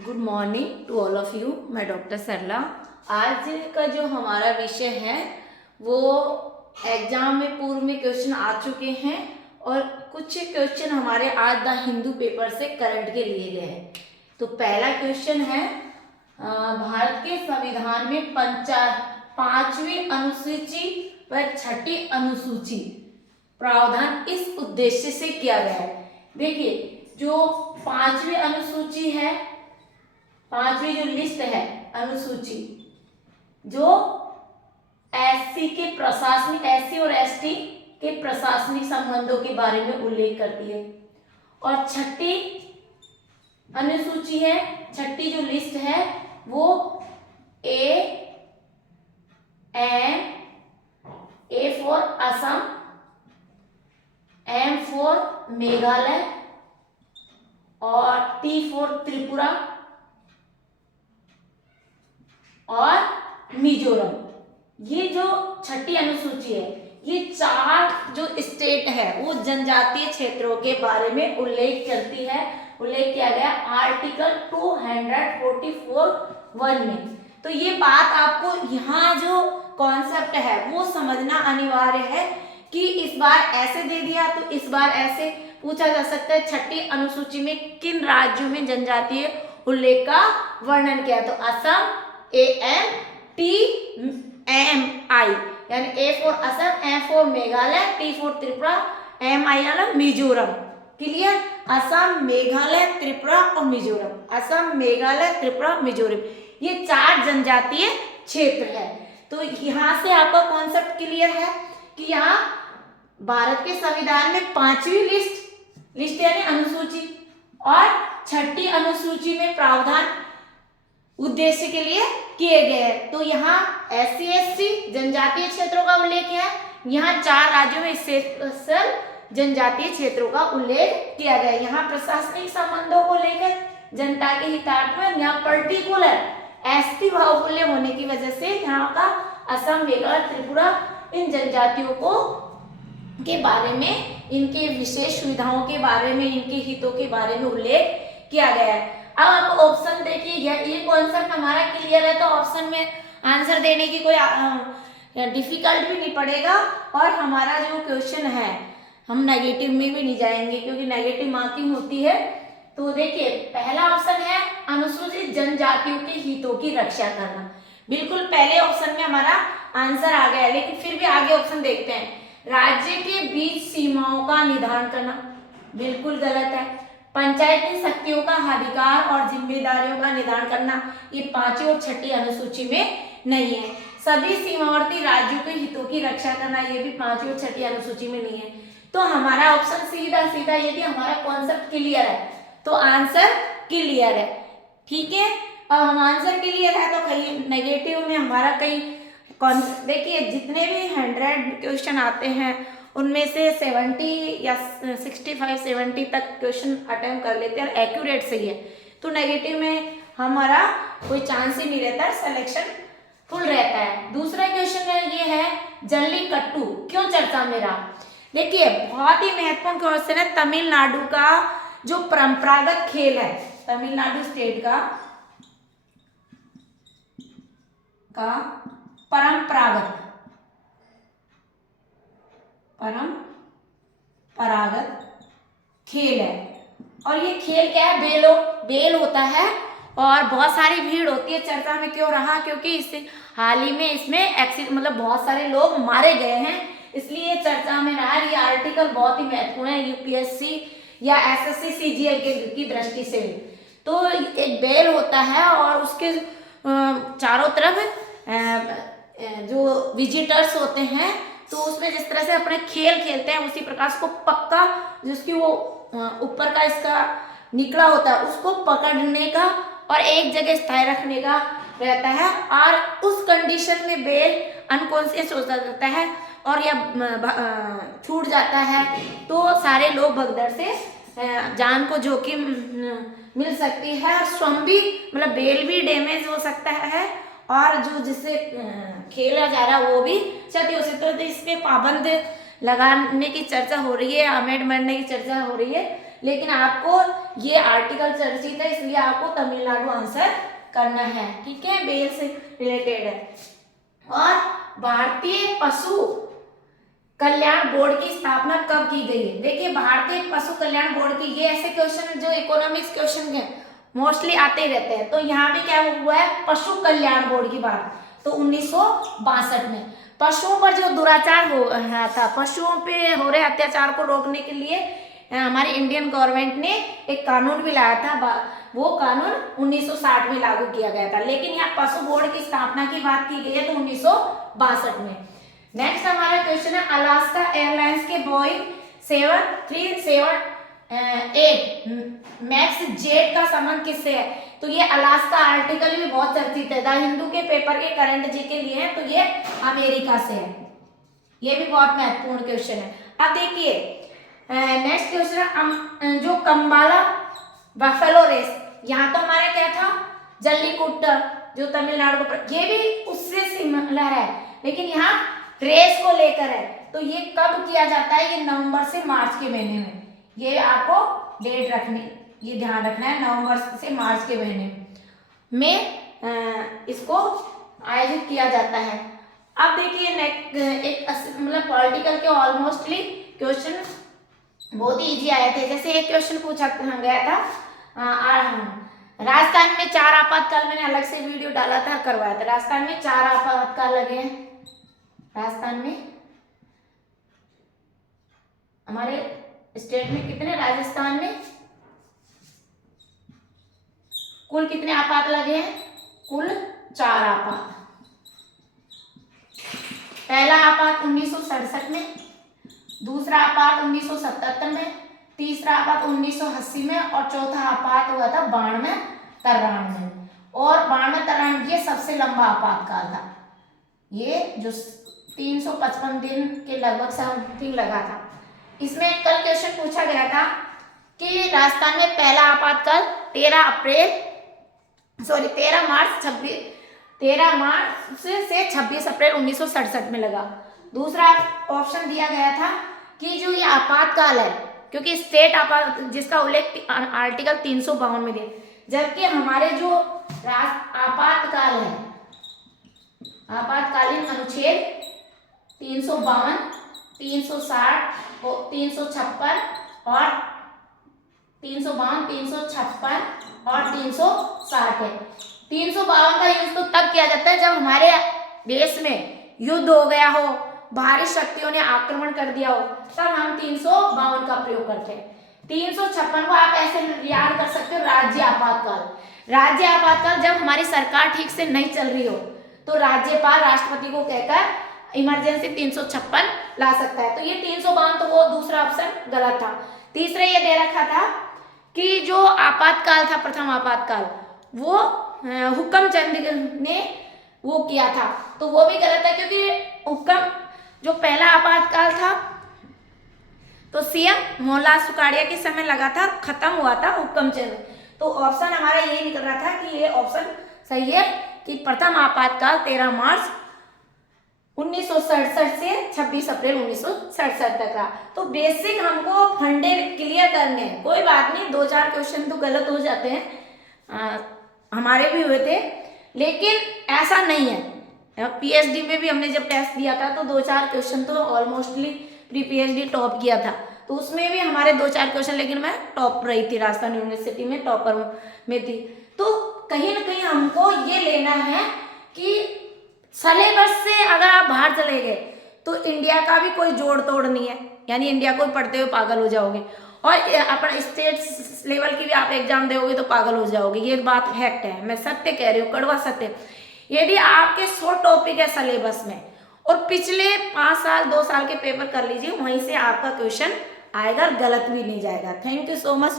Good morning to all of you. मैं doctor Sarla. आज का जो हमारा विषय है वो एग्जाम में पूर्व में क्वेश्चन आ चुके हैं और कुछ क्वेश्चन हमारे आज द हिंदू पेपर से करंट के लिए गए हैं। तो पहला क्वेश्चन है, भारत के संविधान में 5वीं अनुसूची व 6ठी अनुसूची प्रावधान इस उद्देश्य से किया गया है। देखिए, जो 5वीं अनुसूची है, 5वीं जो लिस्ट है अनुसूची, जो एससी के प्रशासनिक, एससी और एसटी के प्रशासनिक संबंधों के बारे में उल्लेख करती है, और 6ठी अनुसूची है, 6ठी जो लिस्ट है वो A for Assam, M for Meghalaya और टी फॉर त्रिपुरा और मिजोरम। ये जो 6ठी अनुसूची है, ये 4 जो स्टेट है वो जनजातीय क्षेत्रों के बारे में उल्लेख करती है। उल्लेख किया गया आर्टिकल 244(1) में। तो ये बात आपको यहाँ जो कॉन्सेप्ट है वो समझना अनिवार्य है कि इस बार ऐसे दे दिया तो इस बार ऐसे पूछा जा सकता है 6ठी अनुसूची में किन राज्यों में जनजातीय उल्लेख का वर्णन किया। तो असम AMTMI, यानी A for Assam, M for Meghalaya, T for Tripura, MI Mizoram. Clear? Assam, Meghalaya, Tripura और मिजोरम। असम, मेघालय, त्रिपुरा, मिजोरम, ये 4 जनजातीय क्षेत्र है। तो यहाँ से आपका कॉन्सेप्ट क्लियर है कि यहाँ भारत के संविधान में 5वीं लिस्ट यानी अनुसूची और 6ठी अनुसूची में प्रावधान उद्देश्य के लिए किए गए हैं। तो यहाँ SC ST जनजातीय क्षेत्रों का उल्लेख है। यहाँ 4 राज्यों में स्पेशल जनजातीय क्षेत्रों का उल्लेख किया गया है। यहाँ प्रशासनिक संबंधों को लेकर जनता के हितार्थ में यहाँ पर्टिकुलर ST बाहुल्य होने की वजह से यहाँ का असम, मेघालय, त्रिपुरा, इन जनजातियों को के बारे में, इनके विशेष सुविधाओं के बारे में, इनके हितों के बारे में उल्लेख किया गया है। अब आप ऑप्शन देखिए, ये कॉन्सेप्ट हमारा क्लियर है तो ऑप्शन में आंसर देने की कोई डिफिकल्ट भी नहीं पड़ेगा, और हमारा जो क्वेश्चन है हम नेगेटिव में भी नहीं जाएंगे क्योंकि नेगेटिव मार्किंग होती है। तो देखिए, पहला ऑप्शन है अनुसूचित जनजातियों के हितों की रक्षा करना। बिल्कुल पहले ऑप्शन में हमारा आंसर आ गया है, लेकिन फिर भी आगे ऑप्शन देखते हैं। राज्य के बीच सीमाओं का निर्धारण करना बिल्कुल गलत है। पंचायती शक्तियों का अधिकार और जिम्मेदारियों का निर्धारण करना, ये 5वीं और 6ठी अनुसूची में नहीं है। सभी सीमावर्ती राज्यों के हितों की रक्षा करना, ये भी 5वीं और 6ठी अनुसूची में नहीं है। तो हमारा ऑप्शन सीधा सीधा, यदि हमारा कॉन्सेप्ट क्लियर है तो आंसर क्लियर है। ठीक है, अब हम आंसर क्लियर है तो कहीं नेगेटिव में हमारा कहीं देखिए, जितने भी 100 क्वेश्चन आते हैं उनमें से 70 या 65-70 तक क्वेश्चन अटेम्प्ट कर लेते हैं और एक्यूरेट सही है। तो नेगेटिव में हमारा कोई चांस ही नहीं रहता, सिलेक्शन फुल रहता है। दूसरा क्वेश्चन है, ये है जल्लीकट्टू क्यों चर्चा में रहा। देखिए, बहुत ही महत्वपूर्ण क्वेश्चन है। तमिलनाडु का जो परंपरागत खेल है, तमिलनाडु स्टेट का परंपरागत खेल है, और ये खेल क्या है, बेल होता है और बहुत सारी भीड़ होती है। चर्चा में क्यों रहा, क्योंकि इससे हाल ही में इसमें मतलब बहुत सारे लोग मारे गए हैं, इसलिए चर्चा में रहा। ये आर्टिकल बहुत ही महत्वपूर्ण है UPSC या SSC CGL की दृष्टि से। तो एक बेल होता है और उसके चारों तरफ जो विजिटर्स होते हैं, तो उसमें जिस तरह से अपने खेल खेलते हैं उसी प्रकार उसको पक्का, जिसकी वो ऊपर का इसका निकला होता है, उसको पकड़ने का और एक जगह स्थायी रखने का रहता है। और उस कंडीशन में बेल अनकॉन्शियस हो जाता है और या छूट जाता है, तो सारे लोग भगदड़ से जान को जोखिम मिल सकती है, और स्वयं भी मतलब बेल भी डैमेज हो सकता है, और जो जिससे खेला जा रहा है वो भी क्षति हो सकती है। तो इस पे पाबंद लगाने की चर्चा हो रही है, अमेंडमेंट की चर्चा हो रही है। लेकिन आपको ये आर्टिकल चर्चित है इसलिए आपको तमिलनाडु आंसर करना है, ठीक है, बेल से रिलेटेड है। और भारतीय पशु कल्याण बोर्ड की स्थापना कब की गई है? देखिए भारतीय पशु कल्याण बोर्ड की, ये ऐसे क्वेश्चन जो इकोनॉमिक्स क्वेश्चन के मोस्टली आते ही रहते हैं। तो यहाँ भी क्या हुआ है, पशु कल्याण बोर्ड की बात, तो 1962 में पशुओं पर जो दुराचार हो रहा था, पशुओं पे हो रहे अत्याचार को रोकने के लिए हमारी इंडियन गवर्नमेंट ने एक कानून भी लाया था, वो कानून 1960 में लागू किया गया था। लेकिन यहाँ पशु बोर्ड की स्थापना की बात की गई है तो 1962 में। नेक्स्ट हमारा क्वेश्चन है, अलास्का एयरलाइंस के बोइंग 737-8 मैक्स जेट का संबंध किससे है? तो ये अलास्का आर्टिकल भी बहुत चर्चित है, द हिंदू के पेपर के करंट जी के लिए है, तो ये अमेरिका से है। ये भी बहुत महत्वपूर्ण क्वेश्चन है। अब देखिए नेक्स्ट क्वेश्चन, जो कंबाला बफेलो रेस, यहाँ तो हमारा क्या था, जल्लीकट्टू जो तमिलनाडु को, ये भी उससे सिमिलर है लेकिन यहाँ रेस को लेकर है। तो ये कब किया जाता है? ये नवंबर से मार्च के महीने में, ये आपको डेट रखनी, ये ध्यान रखना है, नवंबर से मार्च के महीने में इसको आयोजित किया जाता है। अब देखिए एक मतलब पॉलिटिकल के ऑलमोस्टली क्वेश्चन बहुत ही इजी आए थे। जैसे एक क्वेश्चन पूछा गया था, राजस्थान में 4 आपातकाल, मैंने अलग से वीडियो डाला था, करवाया था। राजस्थान में 4 आपातकाल लगे हैं। राजस्थान में हमारे स्टेट में कितने, राजस्थान में कुल कितने आपात लगे हैं? कुल 4 आपात। पहला आपात 1967 में, दूसरा आपात 1977 में, तीसरा आपात 1980 में और चौथा आपात हुआ था 92-93 में। और 92-93 ये सबसे लंबा आपातकाल था, ये जो 355 दिन के लगभग समथिंग लगा था। इसमें कल क्वेश्चन पूछा गया था कि राजस्थान में पहला आपातकाल 13 मार्च से 26 अप्रैल 1967 में लगा। दूसरा ऑप्शन दिया गया था कि जो ये आपातकाल है, क्योंकि स्टेट आपात जिसका उल्लेख आर्टिकल 352 में दिया, जबकि हमारे जो आपातकाल है, आपातकालीन अनुच्छेद 352, 360, 356 और 352, 356 और 360 है। 352 का यूज तो तब किया जाता है जब हमारे देश में युद्ध हो गया हो, बाहरी शक्तियों ने आक्रमण कर दिया हो, तब हम 352 का प्रयोग करते हैं। 356 को आप ऐसे याद कर सकते हो, राज्य आपातकाल। राज्य आपातकाल जब हमारी सरकार ठीक से नहीं चल रही हो तो राज्यपाल राष्ट्रपति को कहकर इमरजेंसी 356 ला सकता है। तो ये 352 तो वो दूसरा ऑप्शन गलत था। तीसरा ये दे रखा था कि जो आपातकाल था, प्रथम आपातकाल, वो हुक्मचंद ने वो किया था, तो वो भी गलत है, क्योंकि हुक्म जो पहला आपातकाल था तो सीएम मोहनलाल सुखाड़िया के समय लगा था, खत्म हुआ था हुक्मचंद। तो ऑप्शन हमारा ये निकल रहा था कि ये ऑप्शन सही है कि प्रथम आपातकाल 13 मार्च 1967 से 26 अप्रैल 1967 तक रहा। तो बेसिक हमको फंडे क्लियर करने हैं, कोई बात नहीं, 2-4 क्वेश्चन तो गलत हो जाते हैं, हमारे भी हुए थे, लेकिन ऐसा नहीं है। पीएचडी में भी हमने जब टेस्ट दिया था तो 2-4 क्वेश्चन तो ऑलमोस्टली प्री पीएचडी टॉप किया था, तो उसमें भी हमारे 2-4 क्वेश्चन, लेकिन मैं टॉप रही थी, राजस्थान यूनिवर्सिटी में टॉपर में थी। तो कहीं ना कहीं हमको ये लेना है कि सिलेबस से अगर आप बाहर चले गए तो इंडिया का भी कोई जोड़ तोड़ नहीं है, यानी इंडिया को पढ़ते हुए पागल हो जाओगे, और अपना स्टेट लेवल की भी आप एग्जाम दोगे तो पागल हो जाओगे। ये बात फैक्ट है, मैं सत्य कह रही हूँ, कड़वा सत्य। यदि आपके 100 टॉपिक है सिलेबस में और पिछले 5 साल 2 साल के पेपर कर लीजिए, वहीं से आपका क्वेश्चन आएगा, गलत भी नहीं जाएगा। Thank you so much.